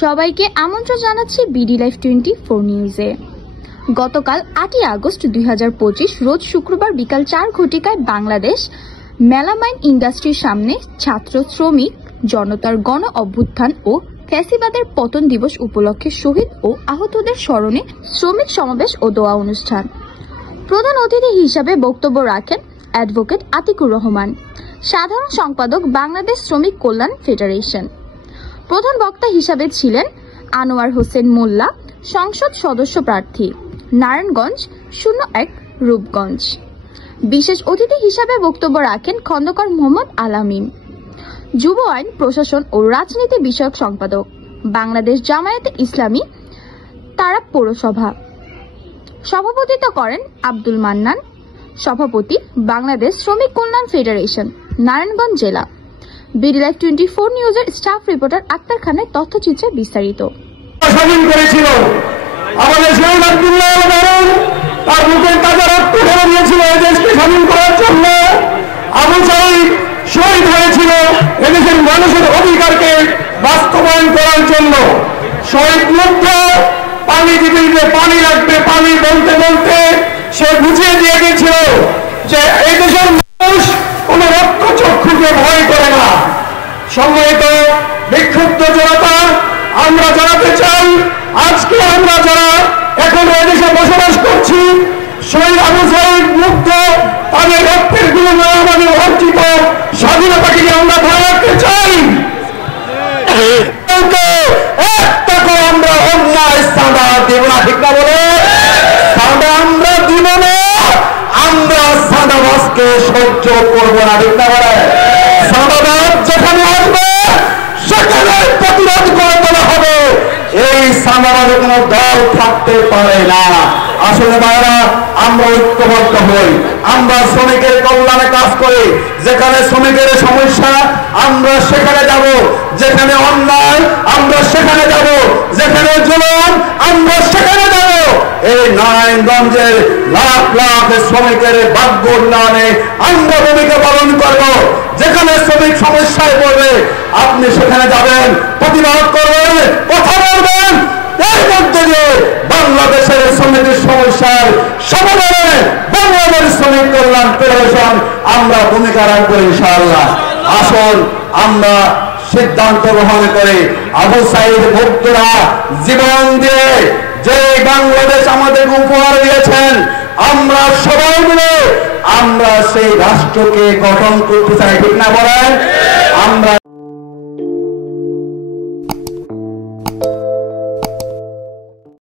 সবাইকে আমন্ত্রণ জানাচ্ছি বিডি লাইভ 24 নিউজে। গতকাল 8 আগস্ট 2025 রোজ শুক্রবার বিকাল 4 ঘটিকায় বাংলাদেশ মেলামাইন ইন্ডাস্ট্রির সামনে ছাত্র শ্রমিক জনতার গণ অভ্যুত্থান ও ফ্যাসিবাদের পতন দিবস উপলক্ষে শহীদ ও আহতদের স্মরণে শ্রমিক সমাবেশ ও দোয়া অনুষ্ঠান। প্রধান অতিথি হিসাবে বক্তব্য রাখেন অ্যাডভোকেট আতিকুর রহমান, সাধারণ সম্পাদক বাংলাদেশ শ্রমিক কল্যাণ ফেডারেশন। প্রধান বক্তা হিসাবে ছিলেন আনোয়ার হোসেন মোল্লা, সংসদ সদস্য প্রার্থী, নারায়ণগঞ্জ 01 রূপগঞ্জ। বিশেষ অতিথি হিসাবে বক্তব্য রাখেন খন্দকার মোহাম্মদ আলামিন, যুব আইন প্রশাসন ও রাজনীতি বিষয়ক সম্পাদক, বাংলাদেশ জামায়াতে ইসলামী তারাব পৌরসভা। সভাপতিত্ব করেন আব্দুল মান্নান, সভাপতি বাংলাদেশ শ্রমিক কল্যাণ ফেডারেশন, নারায়ণগঞ্জ জেলা। বিডি লাইভ 24 নিউজের স্টাফ রিপোর্টার আক্তার খানের তথ্যচিত্রে বিস্তারিত। স্বাধীন করেছিল আমাদের শহীদ আব্দুল্লাহ দারুন, তার বুকের তাজা রক্ত ঢেলে দিয়েছিল এই দেশকে স্বাধীন করার জন্য। আবু সাঈদ শহীদ হয়েছিল এদেশের মানুষের অধিকারকে বাস্তবায়ন করার জন্য। শহীদ মুগ্ধ পানি দিতে দিতে পানি লাগবে, পানি বলতে বলতে সে বুঝিয়ে দিয়ে গেছিল যে এই দেশের মানুষ কোন রক্তচক্ষুকে ভয় করে না। সম্মানিত বিক্ষুব্ধ জনতা, আমরা জানাতে চাই আজকে আমরা যারা এখন এদেশে বসবাস করছি, শহীদ আবু সাঈদ মুক্ত তাদের রক্তের বিনিময়ে আমাদের অর্জিত স্বাধীনতাকে আমরা ধরে রাখতে চাই। একটা আমরা অন্যায় সাদা দেব না, ঠিক না বলে সাদা আমরা দিব না, আমরা সাদাবাসকে সহ্য করবো না, ঠিক না বলে। সাদাবাস যেখানে আসবে সেখানে প্রতিরোধ করে তোলা হবে। এই সাদাবাসে কোনো দল থাকতে পারে না। আসলে ভাইরা, আমরা ঐক্যবদ্ধ হই, আমরা শ্রমিকের কল্যাণে কাজ করি। যেখানে শ্রমিকের সমস্যা আমরা সেখানে যাব, যেখানে অন্যায় আমরা সেখানে যাব, যেখানে জুলুম আমরা সেখানে যাব। এই নারায়ণগঞ্জের লাখ লাখ শ্রমিকের ভাগ্য উন্নয়নে আমরা ভূমিকা পালন করব। যেখানে শ্রমিক সমস্যায় পড়বে আপনি সেখানে যাবেন, প্রতিবাদ করবেন, কথা বলবেন। এর মধ্যে দিয়ে বাংলাদেশের শ্রমিকের সমস্যার সমাধানে বাংলাদেশ শ্রমিক কল্যাণ ফেডারেশন আমরা ভূমিকা রাখবো ইনশাআল্লাহ। আসুন আমরা সিদ্ধান্ত গ্রহণ করে আবু সাঈদ মুক্তরা জীবন দিয়ে যে বাংলাদেশ আমাদের উপহার দিয়েছেন, আমরা সবাই মিলে আমরা সেই রাষ্ট্রকে গঠন করতে চাই, ঠিক না বলেন? আমরা